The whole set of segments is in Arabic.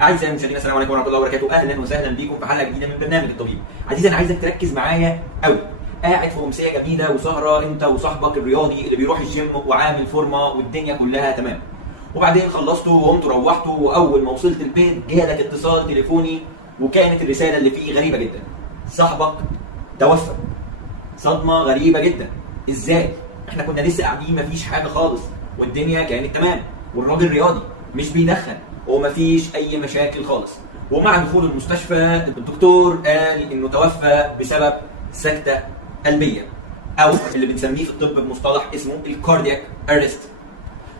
اعزائي المشاهدين السلام عليكم ورحمه الله وبركاته، اهلا وسهلا بيكم في حلقه جديده من برنامج الطبيب. عزيزي انا عايزك تركز معايا قوي. قاعد في امسيه جميله وسهره انت وصاحبك الرياضي اللي بيروح الجيم وعامل فورمه والدنيا كلها تمام، وبعدين خلصتوا وقمتوا روحتوا، واول ما وصلت البيت جالك اتصال تليفوني وكانت الرساله اللي فيه غريبه جدا. صاحبك توفى. صدمه غريبه جدا. ازاي؟ احنا كنا لسه قاعدين مفيش حاجه خالص والدنيا كانت تمام والراجل رياضي مش بيدخن ومفيش اي مشاكل خالص، ومع دخول المستشفى الدكتور قال انه توفى بسبب سكته قلبيه او اللي بنسميه في الطب بمصطلح اسمه الكاردياك ارست.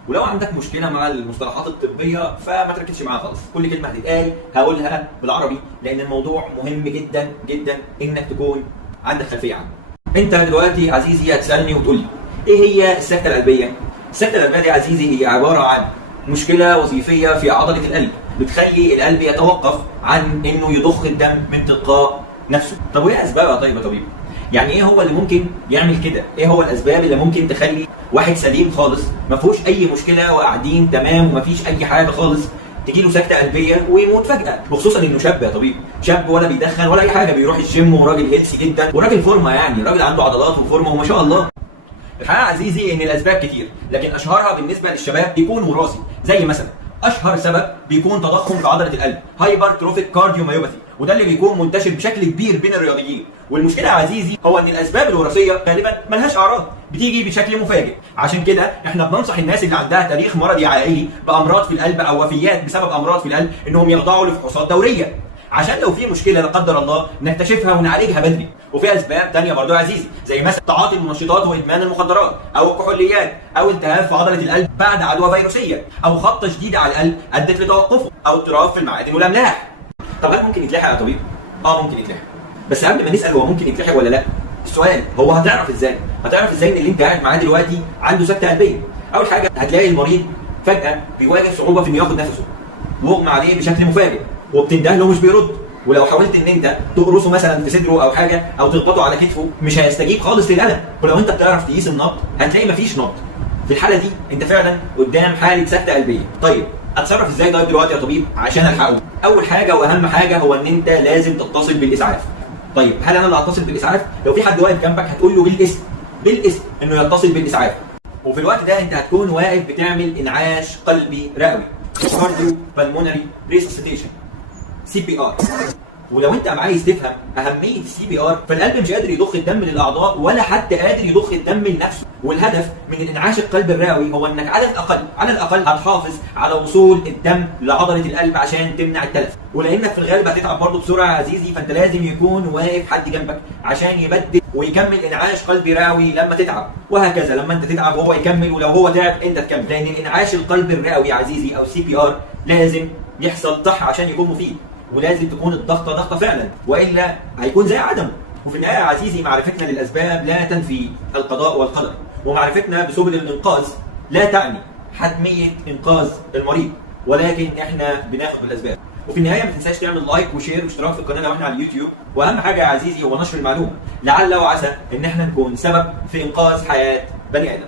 ولو عندك مشكله مع المصطلحات الطبيه فما تركزش معاها خالص، كل كلمه هتتقال هقولها بالعربي لان الموضوع مهم جدا جدا انك تكون عندك خلفيه عنه. انت دلوقتي عزيزي هتسالني وتقول لي ايه هي السكته القلبيه؟ السكته القلبيه دي عزيزي هي عباره عن مشكله وظيفيه في عضله القلب بتخلي القلب يتوقف عن انه يضخ الدم من تلقاء نفسه. طب وايه اسبابها طيب يا طبيب؟ يعني ايه هو اللي ممكن يعمل كده؟ ايه هو الاسباب اللي ممكن تخلي واحد سليم خالص ما فيهوش اي مشكله وقاعدين تمام ومفيش اي حاجه خالص تجيله سكته قلبيه ويموت فجاه، وخصوصا انه شاب يا طبيب، شاب ولا بيدخن ولا اي حاجه، بيروح الجيم وراجل هيلثي جدا وراجل فورمه، يعني راجل عنده عضلات وفورمه وما شاء الله. الحقيقه عزيزي ان الاسباب كتير، لكن اشهرها بالنسبه للشباب بيكون وراثي، زي مثلا اشهر سبب بيكون تضخم في عضله القلب، هايبرتروفيك كارديوميوباثي، وده اللي بيكون منتشر بشكل كبير بين الرياضيين. والمشكله يا عزيزي هو ان الاسباب الوراثيه غالبا ملهاش اعراض، بتيجي بشكل مفاجئ. عشان كده احنا بننصح الناس اللي عندها تاريخ مرضي عائلي بامراض في القلب او وفيات بسبب امراض في القلب انهم يخضعوا لفحوصات دوريه، عشان لو في مشكله لا قدر الله نكتشفها ونعالجها بدري. وفي اسباب ثانيه برضه يا عزيزي زي مثلا تعاطي المنشطات وادمان المخدرات او الكحوليات او التهاب في عضله القلب بعد عدوى فيروسيه او خبطه شديده على القلب ادت لتوقفه او اضطراب في المعادن والاملاح. طب هل ممكن يتلحق يا طبيب؟ ممكن يتلحق، بس قبل ما نسال هو ممكن يتلحق ولا لا، السؤال هو هتعرف ازاي؟ هتعرف ازاي ان اللي انت قاعد معاه دلوقتي عنده سكته قلبيه؟ اول حاجه هتلاقي المريض فجاه بيواجه صعوبه في انه ياخد نفسه، مغمى عليه بشكل مفاجئ وبتنده له مش بيرد، ولو حاولت ان انت تقرصه مثلا في صدره او حاجه او تخبطه على كتفه مش هيستجيب خالص للالم، ولو انت بتعرف تقيس النبض هتلاقي مفيش نبض. في الحاله دي انت فعلا قدام حاله سكته قلبيه. طيب اتصرف ازاي طيب دلوقتي يا طبيب عشان الحقه؟ اول حاجه واهم حاجه هو ان انت لازم تتصل بالاسعاف. طيب هل انا اللي هتصل بالاسعاف؟ لو في حد واقف جنبك هتقول له بالاسم انه يتصل بالاسعاف، وفي الوقت ده انت هتكون واقف بتعمل انعاش قلبي رئوي، كارديو بالمونري ريسسيتيشن، CPR. ولو انت عايز تفهم اهميه CPR فالقلب مش قادر يضخ الدم للاعضاء ولا حتى قادر يضخ الدم لنفسه، والهدف من انعاش القلب الرئوي هو انك على الاقل هتحافظ على وصول الدم لعضله القلب عشان تمنع التلف. ولانك في الغالب هتتعب برضه بسرعه يا عزيزي فانت لازم يكون واقف حد جنبك عشان يبدل ويكمل انعاش قلبي رئوي لما تتعب، وهكذا لما انت تتعب هو يكمل، ولو هو تعب انت تكمل، لان الانعاش القلب الرئوي يا عزيزي او CPR لازم يحصل صح عشان يكون مفيد، ولازم تكون الضغطه ضغطه فعلا والا هيكون زي عدمه. وفي النهايه يا عزيزي معرفتنا للاسباب لا تنفي القضاء والقدر، ومعرفتنا بسبل الانقاذ لا تعني حتميه انقاذ المريض، ولكن احنا بناخد بالاسباب. وفي النهايه ما تنساش تعمل لايك وشير واشتراك في القناه لو احنا على اليوتيوب، واهم حاجه يا عزيزي هو نشر المعلومه، لعل وعسى ان احنا نكون سبب في انقاذ حياه بني ادم.